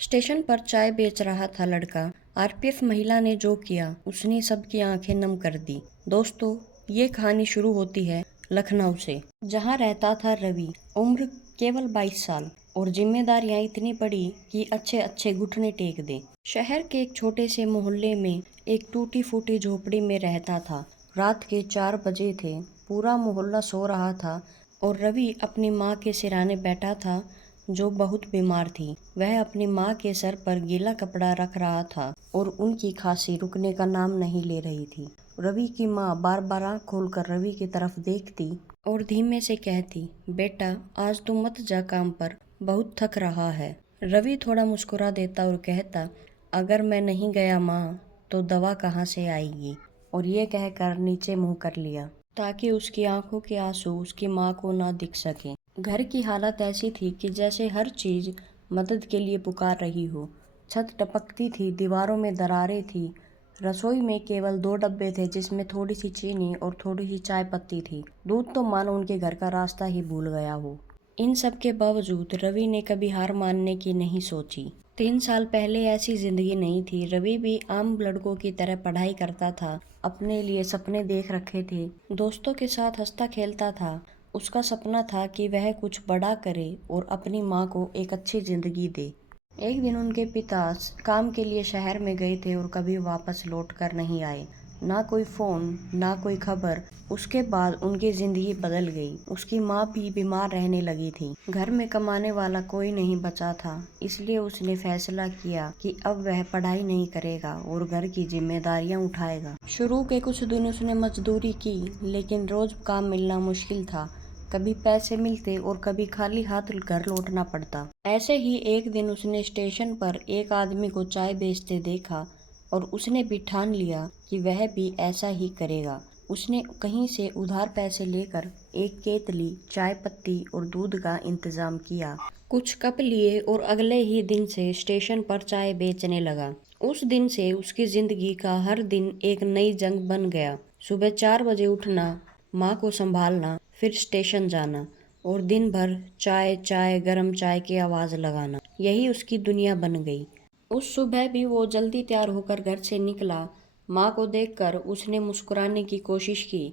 Station पर चाय बेच रहा था लड़का। आरपीएफ महिला ने जो किया उसने सबकी आंखें नम कर दी। दोस्तों, ये कहानी शुरू होती है लखनऊ से, जहाँ रहता था रवि। उम्र केवल 22 साल और जिम्मेदारियां इतनी बड़ी कि अच्छे अच्छे घुटने टेक दे। शहर के एक छोटे से मोहल्ले में एक टूटी फूटी झोपड़ी में रहता था। रात के 4 बजे थे। पूरा मोहल्ला सो रहा था और रवि अपनी माँ के सिरहाने बैठा था, जो बहुत बीमार थी। वह अपनी माँ के सर पर गीला कपड़ा रख रहा था और उनकी खांसी रुकने का नाम नहीं ले रही थी। रवि की माँ बार बार आँख खोलकर रवि की तरफ देखती और धीमे से कहती, बेटा आज तुम मत जा काम पर, बहुत थक रहा है। रवि थोड़ा मुस्कुरा देता और कहता, अगर मैं नहीं गया माँ तो दवा कहाँ से आएगी। और ये कहकर नीचे मुँह कर लिया ताकि उसकी आंखों के आंसू उसकी माँ को ना दिख सके। घर की हालत ऐसी थी कि जैसे हर चीज मदद के लिए पुकार रही हो। छत टपकती थी, दीवारों में दरारें थी। रसोई में केवल 2 डब्बे थे जिसमें थोड़ी सी चीनी और थोड़ी सी चाय पत्ती थी। दूध तो मानो उनके घर का रास्ता ही भूल गया हो। इन सब के बावजूद रवि ने कभी हार मानने की नहीं सोची। 3 साल पहले ऐसी जिंदगी नहीं थी। रवि भी आम लड़कों की तरह पढ़ाई करता था, अपने लिए सपने देख रखे थे, दोस्तों के साथ हंसता खेलता था। उसका सपना था कि वह कुछ बड़ा करे और अपनी माँ को एक अच्छी जिंदगी दे। एक दिन उनके पिता काम के लिए शहर में गए थे और कभी वापस लौट कर नहीं आए। ना कोई फोन, ना कोई खबर। उसके बाद उनकी जिंदगी बदल गई। उसकी माँ भी बीमार रहने लगी थी। घर में कमाने वाला कोई नहीं बचा था, इसलिए उसने फैसला किया कि अब वह पढ़ाई नहीं करेगा और घर की जिम्मेदारियां उठाएगा। शुरू के कुछ दिन उसने मजदूरी की, लेकिन रोज काम मिलना मुश्किल था। कभी पैसे मिलते और कभी खाली हाथ घर लौटना पड़ता। ऐसे ही एक दिन उसने स्टेशन पर एक आदमी को चाय बेचते देखा और उसने भी ठान लिया कि वह भी ऐसा ही करेगा। उसने कहीं से उधार पैसे लेकर एक केतली, चाय पत्ती और दूध का इंतजाम किया। कुछ कप लिए और अगले ही दिन से स्टेशन पर चाय बेचने लगा। उस दिन से उसकी जिंदगी का हर दिन एक नई जंग बन गया। सुबह 4 बजे उठना, माँ को संभालना, फिर स्टेशन जाना और दिन भर चाय चाय गरम चाय की आवाज़ लगाना। यही उसकी दुनिया बन गई। उस सुबह भी वो जल्दी तैयार होकर घर से निकला। माँ को देखकर उसने मुस्कुराने की कोशिश की,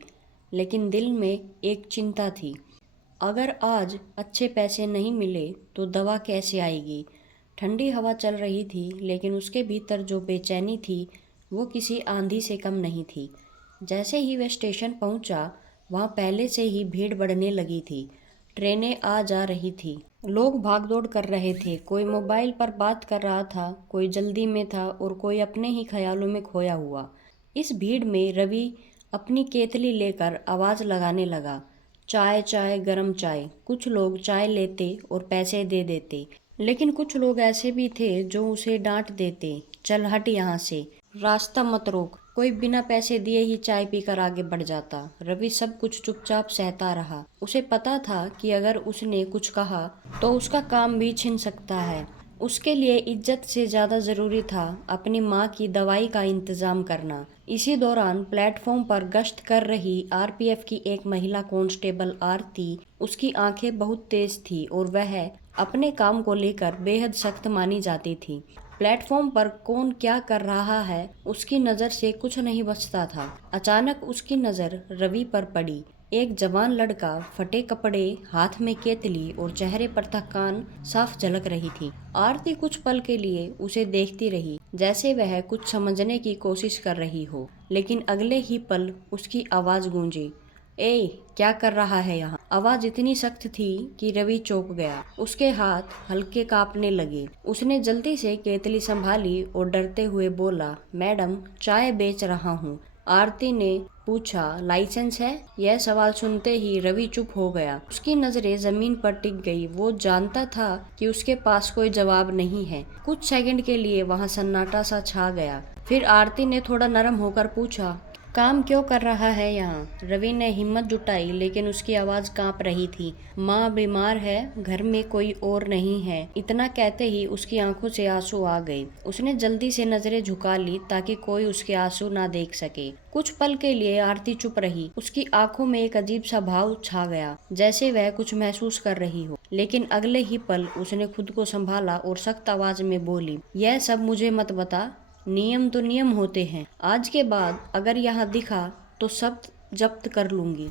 लेकिन दिल में एक चिंता थी। अगर आज अच्छे पैसे नहीं मिले तो दवा कैसे आएगी। ठंडी हवा चल रही थी, लेकिन उसके भीतर जो बेचैनी थी वो किसी आंधी से कम नहीं थी। जैसे ही वह स्टेशन पहुंचा, वहां पहले से ही भीड़ बढ़ने लगी थी। ट्रेनें आ जा रही थी, लोग भागदौड़ कर रहे थे। कोई मोबाइल पर बात कर रहा था, कोई जल्दी में था और कोई अपने ही ख्यालों में खोया हुआ। इस भीड़ में रवि अपनी केतली लेकर आवाज़ लगाने लगा, चाय चाय गरम चाय। कुछ लोग चाय लेते और पैसे दे देते, लेकिन कुछ लोग ऐसे भी थे जो उसे डांट देते, चल हट यहाँ से, रास्ता मत रोक। कोई बिना पैसे दिए ही चाय पीकर आगे बढ़ जाता। रवि सब कुछ चुपचाप सहता रहा। उसे पता था कि अगर उसने कुछ कहा तो उसका काम भी छिन सकता है। उसके लिए इज्जत से ज्यादा जरूरी था अपनी माँ की दवाई का इंतजाम करना। इसी दौरान प्लेटफॉर्म पर गश्त कर रही आरपीएफ की एक महिला कांस्टेबल आरती, उसकी आंखें बहुत तेज थी और वह अपने काम को लेकर बेहद सख्त मानी जाती थी। प्लेटफॉर्म पर कौन क्या कर रहा है उसकी नज़र से कुछ नहीं बचता था। अचानक उसकी नज़र रवि पर पड़ी। एक जवान लड़का, फटे कपड़े, हाथ में केतली और चेहरे पर थकान साफ झलक रही थी। आरती कुछ पल के लिए उसे देखती रही, जैसे वह कुछ समझने की कोशिश कर रही हो, लेकिन अगले ही पल उसकी आवाज़ गूंजी, ए क्या कर रहा है यहाँ। आवाज इतनी सख्त थी कि रवि चौंक गया। उसके हाथ हल्के कांपने लगे। उसने जल्दी से केतली संभाली और डरते हुए बोला, मैडम चाय बेच रहा हूँ। आरती ने पूछा, लाइसेंस है। यह सवाल सुनते ही रवि चुप हो गया। उसकी नजरें जमीन पर टिक गई। वो जानता था कि उसके पास कोई जवाब नहीं है। कुछ सेकंड के लिए वहाँ सन्नाटा सा छा गया। फिर आरती ने थोड़ा नरम होकर पूछा, काम क्यों कर रहा है यहाँ? रवि ने हिम्मत जुटाई लेकिन उसकी आवाज कांप रही थी। माँ बीमार है, घर में कोई और नहीं है। इतना कहते ही उसकी आंखों से आंसू आ गए। उसने जल्दी से नजरें झुका ली ताकि कोई उसके आंसू ना देख सके। कुछ पल के लिए आरती चुप रही। उसकी आंखों में एक अजीब सा भाव छा गया, जैसे वह कुछ महसूस कर रही हो। लेकिन अगले ही पल उसने खुद को संभाला और सख्त आवाज में बोली, यह सब मुझे मत बता। नियम तो नियम होते हैं। आज के बाद अगर यहाँ दिखा तो सब जब्त कर लूंगी।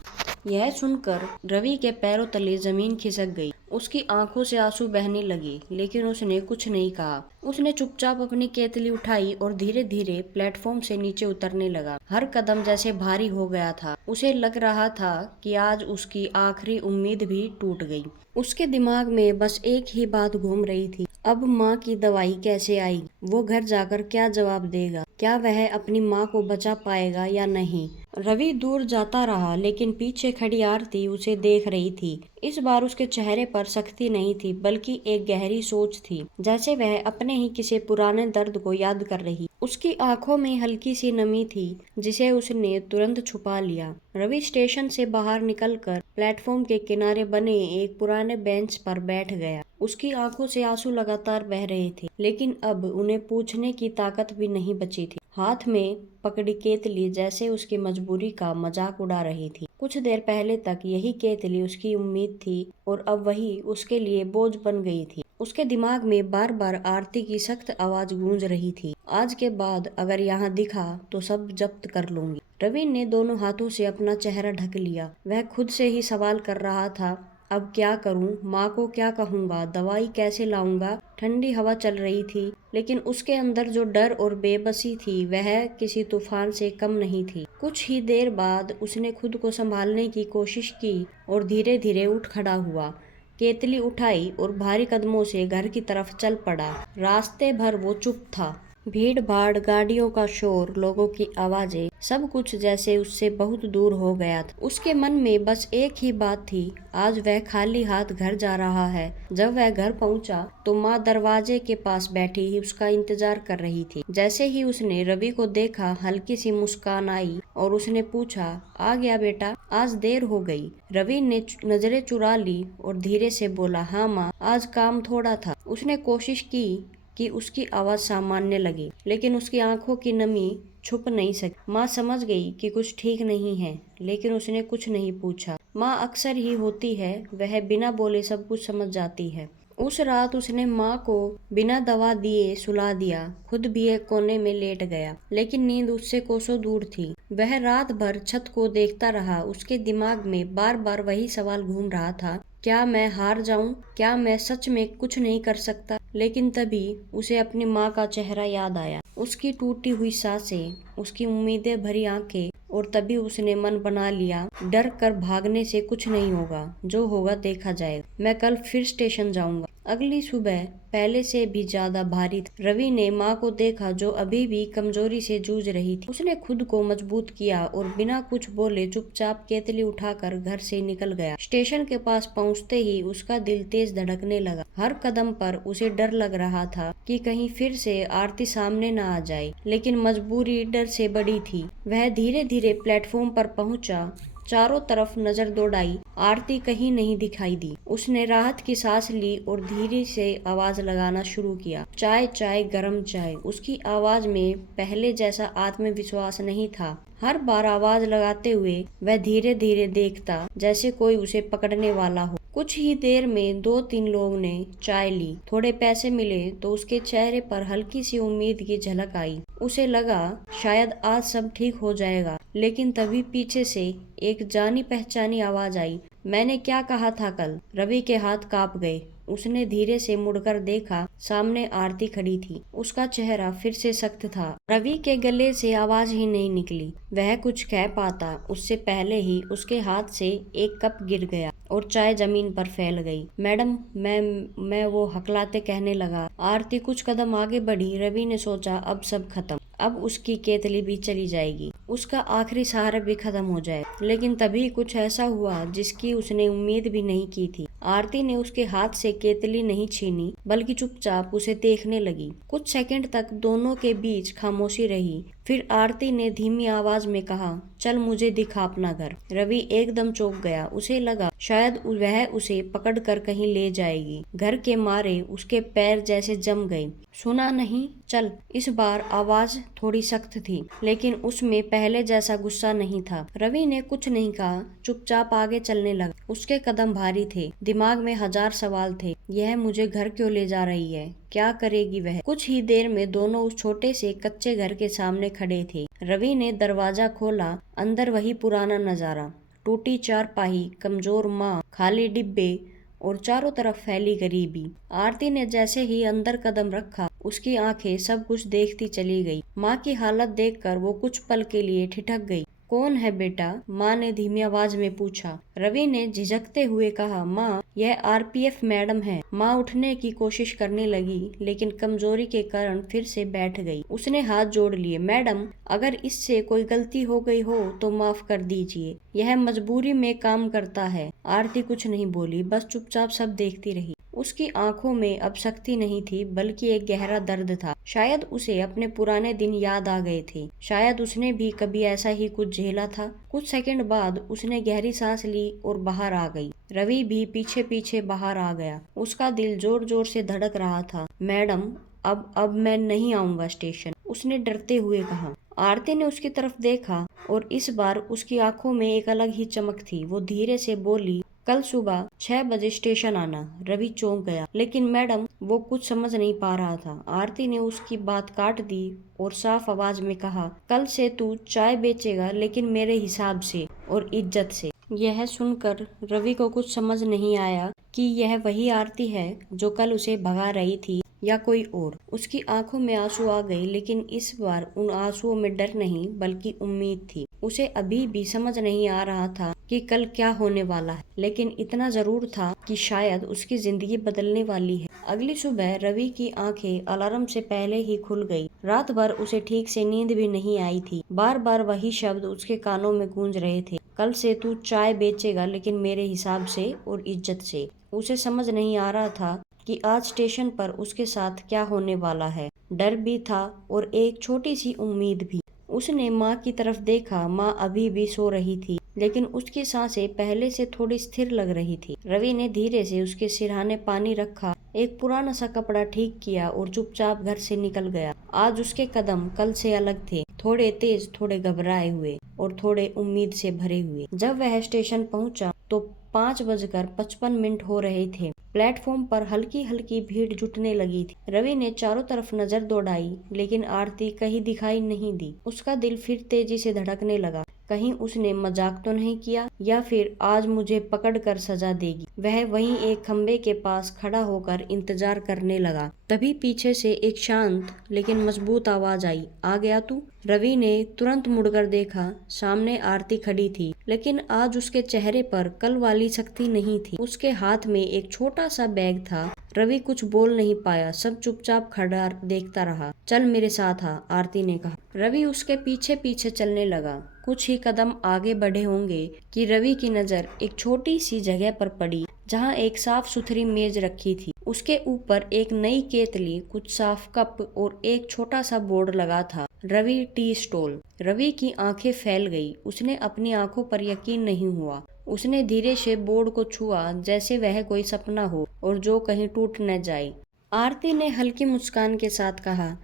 यह सुनकर रवि के पैरों तले जमीन खिसक गई। उसकी आंखों से आंसू बहने लगे, लेकिन उसने कुछ नहीं कहा। उसने चुपचाप अपनी केतली उठाई और धीरे धीरे प्लेटफॉर्म से नीचे उतरने लगा। हर कदम जैसे भारी हो गया था। उसे लग रहा था कि आज उसकी आखिरी उम्मीद भी टूट गई। उसके दिमाग में बस एक ही बात घूम रही थी, अब माँ की दवाई कैसे आई? वो घर जाकर क्या जवाब देगा? क्या वह अपनी माँ को बचा पाएगा या नहीं? रवि दूर जाता रहा, लेकिन पीछे खड़ी आरती उसे देख रही थी। इस बार उसके चेहरे पर सख्ती नहीं थी, बल्कि एक गहरी सोच थी, जैसे वह अपने ही किसी पुराने दर्द को याद कर रही। उसकी आंखों में हल्की सी नमी थी, जिसे उसने तुरंत छुपा लिया। रवि स्टेशन से बाहर निकलकर प्लेटफॉर्म के किनारे बने एक पुराने बेंच पर बैठ गया। उसकी आंखों से आंसू लगातार बह रहे थे, लेकिन अब उन्हें पूछने की ताकत भी नहीं बची थी। हाथ में पकड़ी केतली जैसे उसकी मजबूरी का मजाक उड़ा रही थी। कुछ देर पहले तक यही केतली उसकी उम्मीद थी और अब वही उसके लिए बोझ बन गई थी। उसके दिमाग में बार बार आरती की सख्त आवाज गूंज रही थी, आज के बाद अगर यहाँ दिखा तो सब जब्त कर लूंगी। रवि ने दोनों हाथों से अपना चेहरा ढक लिया। वह खुद से ही सवाल कर रहा था, अब क्या करूं? माँ को क्या कहूँगा? दवाई कैसे लाऊंगा? ठंडी हवा चल रही थी, लेकिन उसके अंदर जो डर और बेबसी थी वह किसी तूफान से कम नहीं थी। कुछ ही देर बाद उसने खुद को संभालने की कोशिश की और धीरे धीरे उठ खड़ा हुआ। केतली उठाई और भारी कदमों से घर की तरफ चल पड़ा। रास्ते भर वो चुप था। भीड़ भाड़, गाड़ियों का शोर, लोगों की आवाजें, सब कुछ जैसे उससे बहुत दूर हो गया था। उसके मन में बस एक ही बात थी, आज वह खाली हाथ घर जा रहा है। जब वह घर पहुंचा तो माँ दरवाजे के पास बैठी ही उसका इंतजार कर रही थी। जैसे ही उसने रवि को देखा, हल्की सी मुस्कान आई और उसने पूछा, आ गया बेटा? आज देर हो गई। रवि ने नजरें चुरा ली और धीरे से बोला, हाँ माँ, आज काम थोड़ा था। उसने कोशिश की कि उसकी आवाज सामान्य लगे, लेकिन उसकी आंखों की नमी छुप नहीं सकी। माँ समझ गई कि कुछ ठीक नहीं है, लेकिन उसने कुछ नहीं पूछा। माँ अक्सर ही होती है, वह बिना बोले सब कुछ समझ जाती है। उस रात उसने माँ को बिना दवा दिए सुला दिया, खुद भी एक कोने में लेट गया, लेकिन नींद उससे कोसों दूर थी। वह रात भर छत को देखता रहा। उसके दिमाग में बार बार वही सवाल घूम रहा था, क्या मैं हार जाऊं? क्या मैं सच में कुछ नहीं कर सकता? लेकिन तभी उसे अपनी माँ का चेहरा याद आया, उसकी टूटी हुई सांसें, उसकी उम्मीदें भरी आंखें, और तभी उसने मन बना लिया, डर कर भागने से कुछ नहीं होगा, जो होगा देखा जाएगा। मैं कल फिर स्टेशन जाऊंगा। अगली सुबह पहले से भी ज्यादा भारी थी। रवि ने माँ को देखा, जो अभी भी कमजोरी से जूझ रही थी। उसने खुद को मजबूत किया और बिना कुछ बोले चुपचाप केतली उठाकर घर से निकल गया। स्टेशन के पास पहुँचते ही उसका दिल तेज धड़कने लगा। हर कदम पर उसे डर लग रहा था कि कहीं फिर से आरती सामने न आ जाए, लेकिन मजबूरी डर से बड़ी थी। वह धीरे धीरे प्लेटफॉर्म पर पहुंचा। चारों तरफ नजर दौड़ाई, आरती कहीं नहीं दिखाई दी। उसने राहत की सांस ली और धीरे से आवाज लगाना शुरू किया, चाय चाय गरम चाय। उसकी आवाज में पहले जैसा आत्मविश्वास नहीं था। हर बार आवाज लगाते हुए वह धीरे धीरे देखता, जैसे कोई उसे पकड़ने वाला हो। कुछ ही देर में 2-3 लोग ने चाय ली। थोड़े पैसे मिले तो उसके चेहरे पर हल्की सी उम्मीद की झलक आई। उसे लगा शायद आज सब ठीक हो जाएगा, लेकिन तभी पीछे से एक जानी पहचानी आवाज आई, मैंने क्या कहा था कल? रवि के हाथ कांप गए। उसने धीरे से मुड़कर देखा, सामने आरती खड़ी थी। उसका चेहरा फिर से सख्त था। रवि के गले से आवाज ही नहीं निकली। वह कुछ कह पाता उससे पहले ही उसके हाथ से एक कप गिर गया और चाय जमीन पर फैल गई। मैडम, मैं वो हकलाते कहने लगा। आरती कुछ कदम आगे बढ़ी। रवि ने सोचा, अब सब खत्म, अब उसकी केतली भी चली जाएगी, उसका आखिरी सहारा भी खत्म हो जाए। लेकिन तभी कुछ ऐसा हुआ जिसकी उसने उम्मीद भी नहीं की थी। आरती ने उसके हाथ से केतली नहीं छीनी, बल्कि चुपचाप उसे देखने लगी। कुछ सेकंड तक दोनों के बीच खामोशी रही। फिर आरती ने धीमी आवाज में कहा, चल मुझे दिखा अपना घर। रवि एकदम चौंक गया। उसे लगा शायद वह उसे पकड़कर कहीं ले जाएगी। घर के मारे उसके पैर जैसे जम गए। सुना नहीं? चल। इस बार आवाज थोड़ी सख्त थी, लेकिन उसमें पहले जैसा गुस्सा नहीं था। रवि ने कुछ नहीं कहा, चुपचाप आगे चलने लगा। उसके कदम भारी थे, दिमाग में हजार सवाल थे। यह मुझे घर क्यों ले जा रही है? क्या करेगी वह? कुछ ही देर में दोनों उस छोटे से कच्चे घर के सामने खड़े थे। रवि ने दरवाजा खोला। अंदर वही पुराना नजारा, टूटी चारपाई, कमजोर माँ, खाली डिब्बे और चारों तरफ फैली गरीबी। आरती ने जैसे ही अंदर कदम रखा, उसकी आंखें सब कुछ देखती चली गई। माँ की हालत देखकर वो कुछ पल के लिए ठिठक गई। कौन है बेटा? माँ ने धीमी आवाज में पूछा। रवि ने झिझकते हुए कहा, माँ, यह आरपीएफ मैडम है। माँ उठने की कोशिश करने लगी, लेकिन कमजोरी के कारण फिर से बैठ गई। उसने हाथ जोड़ लिए। मैडम, अगर इससे कोई गलती हो गई हो तो माफ कर दीजिए। यह मजबूरी में काम करता है। आरती कुछ नहीं बोली, बस चुपचाप सब देखती रही। उसकी आंखों में अब शक्ति नहीं थी, बल्कि एक गहरा दर्द था। शायद उसे अपने पुराने दिन याद आ गए थे। शायद उसने भी कभी ऐसा ही कुछ झेला था। कुछ सेकंड बाद उसने गहरी सांस ली और बाहर आ गई। रवि भी पीछे पीछे बाहर आ गया। उसका दिल जोर जोर से धड़क रहा था। मैडम, अब मैं नहीं आऊंगा स्टेशन, उसने डरते हुए कहा। आरती ने उसकी तरफ देखा और इस बार उसकी आंखों में एक अलग ही चमक थी। वो धीरे से बोली, कल सुबह 6 बजे स्टेशन आना। रवि चौंक गया, लेकिन मैडम, वो कुछ समझ नहीं पा रहा था। आरती ने उसकी बात काट दी और साफ आवाज में कहा, कल से तू चाय बेचेगा, लेकिन मेरे हिसाब से और इज्जत से। यह सुनकर रवि को कुछ समझ नहीं आया कि यह वही आरती है जो कल उसे भगा रही थी या कोई और। उसकी आंखों में आंसू आ गए, लेकिन इस बार उन आंसुओं में डर नहीं बल्कि उम्मीद थी। उसे अभी भी समझ नहीं आ रहा था कि कल क्या होने वाला है, लेकिन इतना जरूर था कि शायद उसकी जिंदगी बदलने वाली है। अगली सुबह रवि की आंखें अलार्म से पहले ही खुल गई। रात भर उसे ठीक से नींद भी नहीं आई थी। बार बार वही शब्द उसके कानों में गूंज रहे थे, कल से तू चाय बेचेगा, लेकिन मेरे हिसाब से और इज्जत से। उसे समझ नहीं आ रहा था कि आज स्टेशन पर उसके साथ क्या होने वाला है। डर भी था और एक छोटी सी उम्मीद भी। उसने माँ की तरफ देखा। माँ अभी भी सो रही थी, लेकिन उसकी सांसें पहले से थोड़ी स्थिर लग रही थी। रवि ने धीरे से उसके सिरहाने पानी रखा, एक पुराना सा कपड़ा ठीक किया और चुपचाप घर से निकल गया। आज उसके कदम कल से अलग थे, थोड़े तेज, थोड़े घबराए हुए और थोड़े उम्मीद से भरे हुए। जब वह स्टेशन पहुंचा तो 5:55 हो रहे थे। प्लेटफॉर्म पर हल्की हल्की भीड़ जुटने लगी थी। रवि ने चारों तरफ नजर दौड़ाई, लेकिन आरती कहीं दिखाई नहीं दी। उसका दिल फिर तेजी से धड़कने लगा। कहीं उसने मजाक तो नहीं किया, या फिर आज मुझे पकड़कर सजा देगी। वह वहीं एक खंबे के पास खड़ा होकर इंतजार करने लगा। तभी पीछे से एक शांत लेकिन मजबूत आवाज आई, आ गया तू? रवि ने तुरंत मुड़कर देखा। सामने आरती खड़ी थी, लेकिन आज उसके चेहरे पर कल वाली सख्ती नहीं थी। उसके हाथ में एक छोटा सा बैग था। रवि कुछ बोल नहीं पाया, सब चुपचाप खड़ा देखता रहा। चल मेरे साथ आ, आरती ने कहा। रवि उसके पीछे पीछे चलने लगा। कुछ ही कदम आगे बढ़े होंगे कि रवि की नजर एक छोटी सी जगह पर पड़ी, जहाँ एक साफ सुथरी मेज रखी थी। उसके ऊपर एक नई केतली, कुछ साफ कप और एक छोटा सा बोर्ड लगा था, रवि टी स्टॉल। रवि की आंखें फैल गई। उसने अपनी आंखों पर यकीन नहीं हुआ। उसने धीरे से बोर्ड को छुआ, जैसे वह कोई सपना हो और जो कहीं टूट न जाए। आरती ने हल्की मुस्कान के साथ कहा,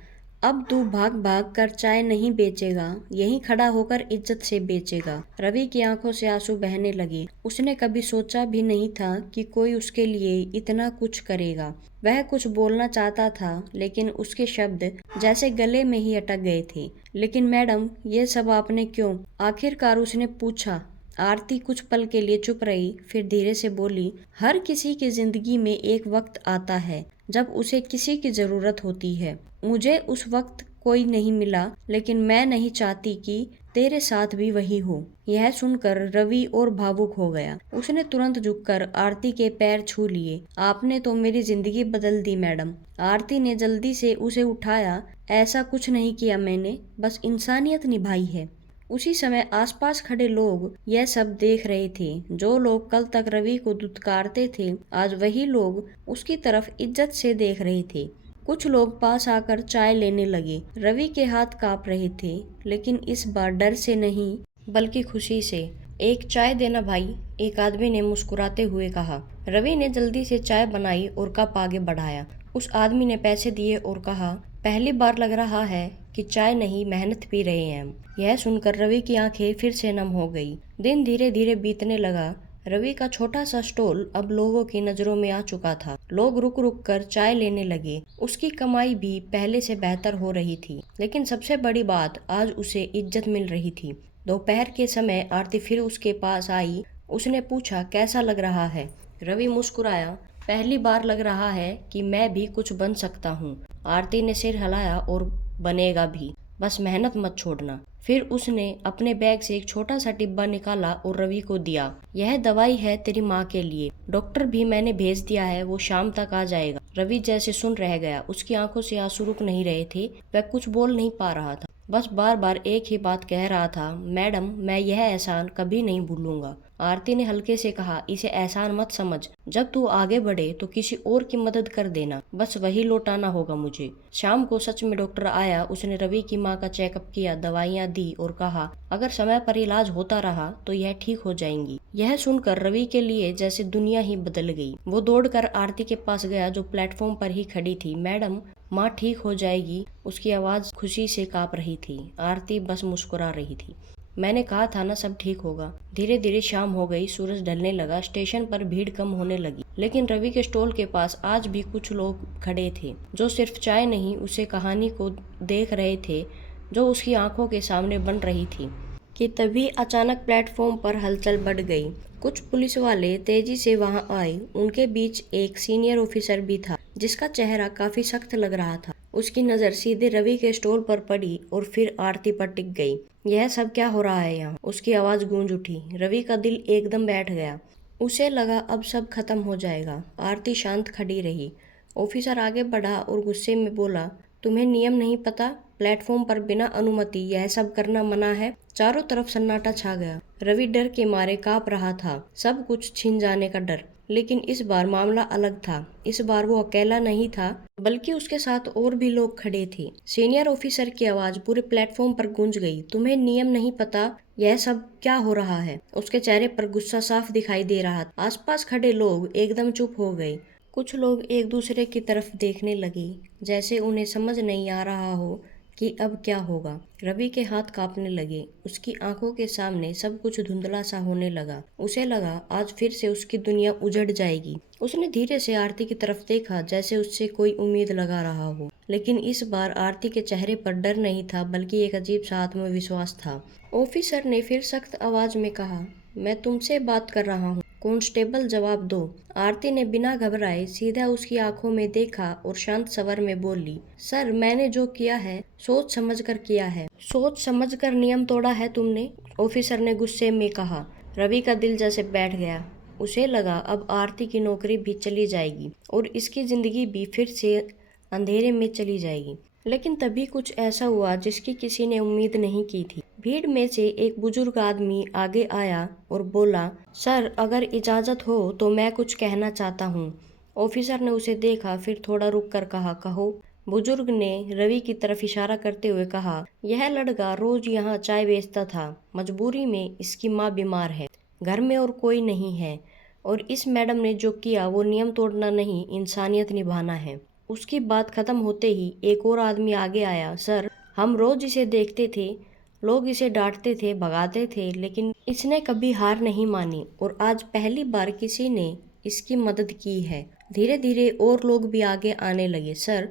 अब तू भाग भाग कर चाय नहीं बेचेगा, यहीं खड़ा होकर इज्जत से बेचेगा। रवि की आंखों से आंसू बहने लगे। उसने कभी सोचा भी नहीं था कि कोई उसके लिए इतना कुछ करेगा। वह कुछ बोलना चाहता था, लेकिन उसके शब्द जैसे गले में ही अटक गए थे। लेकिन मैडम, ये सब आपने क्यों? आखिरकार उसने पूछा। आरती कुछ पल के लिए चुप रही, फिर धीरे से बोली, हर किसी की जिंदगी में एक वक्त आता है जब उसे किसी की जरूरत होती है। मुझे उस वक्त कोई नहीं मिला, लेकिन मैं नहीं चाहती कि तेरे साथ भी वही हो। यह सुनकर रवि और भावुक हो गया। उसने तुरंत झुककर आरती के पैर छू लिए। आपने तो मेरी जिंदगी बदल दी मैडम। आरती ने जल्दी से उसे उठाया। ऐसा कुछ नहीं किया मैंने, बस इंसानियत निभाई है। उसी समय आसपास खड़े लोग यह सब देख रहे थे। जो लोग कल तक रवि को दुत्कारते थे, आज वही लोग उसकी तरफ इज्जत से देख रहे थे। कुछ लोग पास आकर चाय लेने लगे। रवि के हाथ कांप रहे थे, लेकिन इस बार डर से नहीं बल्कि खुशी से। एक चाय देना भाई, एक आदमी ने मुस्कुराते हुए कहा। रवि ने जल्दी से चाय बनाई और कप आगे बढ़ाया। उस आदमी ने पैसे दिए और कहा, पहली बार लग रहा है कि चाय नहीं मेहनत पी रहे हैं हम। यह सुनकर रवि की आंखें फिर से नम हो गई। दिन धीरे धीरे बीतने लगा। रवि का छोटा सा स्टॉल अब लोगों की नजरों में आ चुका था। लोग रुक रुक कर चाय लेने लगे। उसकी कमाई भी पहले से बेहतर हो रही थी, लेकिन सबसे बड़ी बात, आज उसे इज्जत मिल रही थी। दोपहर के समय आरती फिर उसके पास आई। उसने पूछा, कैसा लग रहा है? रवि मुस्कुराया, पहली बार लग रहा है कि मैं भी कुछ बन सकता हूँ। आरती ने सिर हिलाया, और बनेगा भी, बस मेहनत मत छोड़ना। फिर उसने अपने बैग से एक छोटा सा डिब्बा निकाला और रवि को दिया। यह दवाई है तेरी माँ के लिए, डॉक्टर भी मैंने भेज दिया है, वो शाम तक आ जाएगा। रवि जैसे सुन रह गया। उसकी आंखों से आंसू रुक नहीं रहे थे। वह कुछ बोल नहीं पा रहा था, बस बार बार एक ही बात कह रहा था, मैडम मैं यह एहसान कभी नहीं भूलूंगा। आरती ने हल्के से कहा, इसे एहसान मत समझ, जब तू आगे बढ़े तो किसी और की मदद कर देना, बस वही लौटाना होगा मुझे। शाम को सच में डॉक्टर आया। उसने रवि की माँ का चेकअप किया, दवाइयाँ दी और कहा, अगर समय पर इलाज होता रहा तो यह ठीक हो जाएंगी। यह सुनकर रवि के लिए जैसे दुनिया ही बदल गई। वो दौड़कर आरती के पास गया, जो प्लेटफॉर्म पर ही खड़ी थी। मैडम, माँ ठीक हो जाएगी। उसकी आवाज़ खुशी से कांप रही थी। आरती बस मुस्कुरा रही थी। मैंने कहा था ना, सब ठीक होगा। धीरे धीरे शाम हो गई, सूरज ढलने लगा। स्टेशन पर भीड़ कम होने लगी, लेकिन रवि के स्टॉल के पास आज भी कुछ लोग खड़े थे, जो सिर्फ चाय नहीं, उसे कहानी को देख रहे थे जो उसकी आंखों के सामने बन रही थी। कि तभी अचानक प्लेटफॉर्म पर हलचल बढ़ गई। कुछ पुलिस वाले तेजी से वहां आए। उनके बीच एक सीनियर ऑफिसर भी था, जिसका चेहरा काफी सख्त लग रहा था। उसकी नजर सीधे रवि के स्टॉल पर पड़ी और फिर आरती पर टिक गई। यह सब क्या हो रहा है यहाँ? उसकी आवाज गूंज उठी। रवि का दिल एकदम बैठ गया। उसे लगा अब सब खत्म हो जाएगा। आरती शांत खड़ी रही। ऑफिसर आगे बढ़ा और गुस्से में बोला, तुम्हें नियम नहीं पता? प्लेटफॉर्म पर बिना अनुमति यह सब करना मना है। चारों तरफ सन्नाटा छा गया। रवि डर के मारे कांप रहा था, सब कुछ छिन जाने का डर। लेकिन इस बार मामला अलग था। इस बार वो अकेला नहीं था, बल्कि उसके साथ और भी लोग खड़े थे। सीनियर ऑफिसर की आवाज पूरे प्लेटफॉर्म पर गूंज गई, तुम्हें नियम नहीं पता? यह सब क्या हो रहा है? उसके चेहरे पर गुस्सा साफ दिखाई दे रहा था। आसपास खड़े लोग एकदम चुप हो गए। कुछ लोग एक दूसरे की तरफ देखने लगे, जैसे उन्हें समझ नहीं आ रहा हो कि अब क्या होगा। रवि के हाथ कांपने लगे। उसकी आंखों के सामने सब कुछ धुंधला सा होने लगा। उसे लगा आज फिर से उसकी दुनिया उजड़ जाएगी। उसने धीरे से आरती की तरफ देखा, जैसे उससे कोई उम्मीद लगा रहा हो। लेकिन इस बार आरती के चेहरे पर डर नहीं था, बल्कि एक अजीब सा आत्मविश्वास था। ऑफिसर ने फिर सख्त आवाज में कहा, मैं तुमसे बात कर रहा हूँ। कांस्टेबल जवाब दो। आरती ने बिना घबराए सीधा उसकी आंखों में देखा और शांत स्वर में बोली, सर मैंने जो किया है सोच समझ कर किया है। सोच समझ कर नियम तोड़ा है तुमने? ऑफिसर ने गुस्से में कहा। रवि का दिल जैसे बैठ गया। उसे लगा अब आरती की नौकरी भी चली जाएगी और इसकी जिंदगी भी फिर से अंधेरे में चली जाएगी। लेकिन तभी कुछ ऐसा हुआ जिसकी किसी ने उम्मीद नहीं की थी। भीड़ में से एक बुजुर्ग आदमी आगे आया और बोला, सर अगर इजाजत हो तो मैं कुछ कहना चाहता हूँ। ऑफिसर ने उसे देखा, फिर थोड़ा रुक कर कहा, कहो। बुजुर्ग ने रवि की तरफ इशारा करते हुए कहा, यह लड़का रोज यहाँ चाय बेचता था। मजबूरी में इसकी माँ बीमार है, घर में और कोई नहीं है, और इस मैडम ने जो किया वो नियम तोड़ना नहीं, इंसानियत निभाना है। उसकी बात खत्म होते ही एक और आदमी आगे आया, सर हम रोज इसे देखते थे, लोग इसे डांटते थे, भगाते थे, लेकिन इसने कभी हार नहीं मानी और आज पहली बार किसी ने इसकी मदद की है। धीरे धीरे और लोग भी आगे आने लगे। सर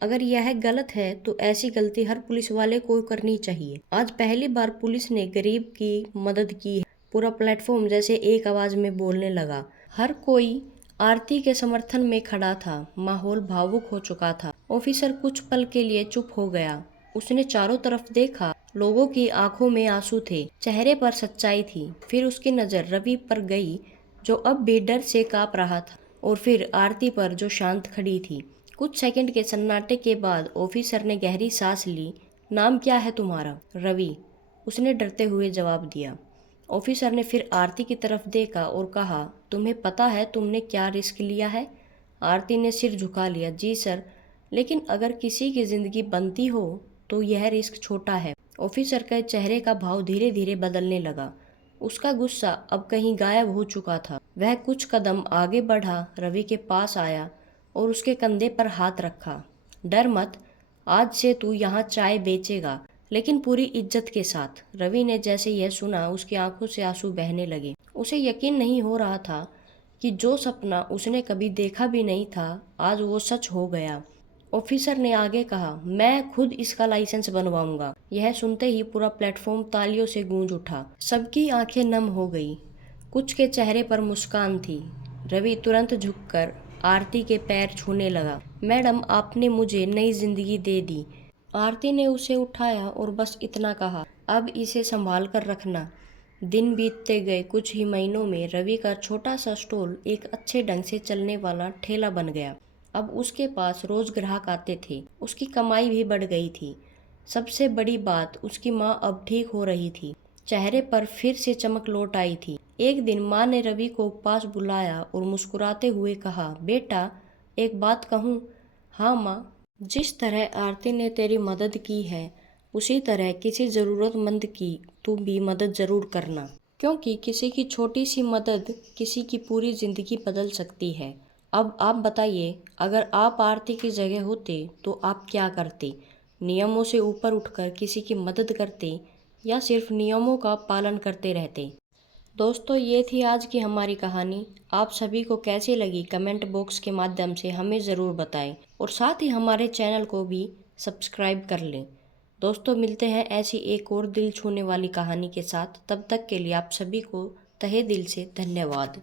अगर यह गलत है तो ऐसी गलती हर पुलिस वाले को करनी चाहिए। आज पहली बार पुलिस ने गरीब की मदद की है। पूरा प्लेटफॉर्म जैसे एक आवाज में बोलने लगा। हर कोई आरती के समर्थन में खड़ा था। माहौल भावुक हो चुका था। ऑफिसर कुछ पल के लिए चुप हो गया। उसने चारों तरफ देखा। लोगों की आंखों में आंसू थे, चेहरे पर सच्चाई थी। फिर उसकी नजर रवि पर गई, जो अब भी डर से कांप रहा था, और फिर आरती पर, जो शांत खड़ी थी। कुछ सेकंड के सन्नाटे के बाद ऑफिसर ने गहरी सांस ली। नाम क्या है तुम्हारा? रवि, उसने डरते हुए जवाब दिया। ऑफिसर ने फिर आरती की तरफ देखा और कहा, तुम्हें पता है तुमने क्या रिस्क लिया है? आरती ने सिर झुका लिया, जी सर, लेकिन अगर किसी की जिंदगी बनती हो तो यह रिस्क छोटा है। ऑफिसर के चेहरे का भाव धीरे धीरे बदलने लगा। उसका गुस्सा अब कहीं गायब हो चुका था। वह कुछ कदम आगे बढ़ा, रवि के पास आया और उसके कंधे पर हाथ रखा। डर मत, आज से तू यहाँ चाय बेचेगा, लेकिन पूरी इज्जत के साथ। रवि ने जैसे यह सुना उसकी आंखों से आंसू बहने लगे। उसे यकीन नहीं हो रहा था कि जो सपना उसने कभी देखा भी नहीं था आज वो सच हो गया। ऑफिसर ने आगे कहा, मैं खुद इसका लाइसेंस बनवाऊंगा। यह सुनते ही पूरा प्लेटफॉर्म तालियों से गूंज उठा। सबकी आंखें नम हो गई, कुछ के चेहरे पर मुस्कान थी। रवि तुरंत झुककर आरती के पैर छूने लगा। मैडम, आपने मुझे नई जिंदगी दे दी। आरती ने उसे उठाया और बस इतना कहा, अब इसे संभाल कर रखना। दिन बीतते गए। कुछ ही महीनों में रवि का छोटा सा स्टॉल एक अच्छे ढंग से चलने वाला ठेला बन गया। अब उसके पास रोज ग्राहक आते थे। उसकी कमाई भी बढ़ गई थी। सबसे बड़ी बात, उसकी माँ अब ठीक हो रही थी। चेहरे पर फिर से चमक लौट आई थी। एक दिन माँ ने रवि को पास बुलाया और मुस्कुराते हुए कहा, बेटा एक बात कहूँ? हाँ माँ। जिस तरह आरती ने तेरी मदद की है उसी तरह किसी ज़रूरतमंद की तुम भी मदद ज़रूर करना, क्योंकि किसी की छोटी सी मदद किसी की पूरी ज़िंदगी बदल सकती है। अब आप बताइए, अगर आप आरती की जगह होते तो आप क्या करते? नियमों से ऊपर उठकर किसी की मदद करते या सिर्फ नियमों का पालन करते रहते? दोस्तों, ये थी आज की हमारी कहानी। आप सभी को कैसी लगी कमेंट बॉक्स के माध्यम से हमें ज़रूर बताएं और साथ ही हमारे चैनल को भी सब्सक्राइब कर लें। दोस्तों, मिलते हैं ऐसी एक और दिल छूने वाली कहानी के साथ। तब तक के लिए आप सभी को तहे दिल से धन्यवाद।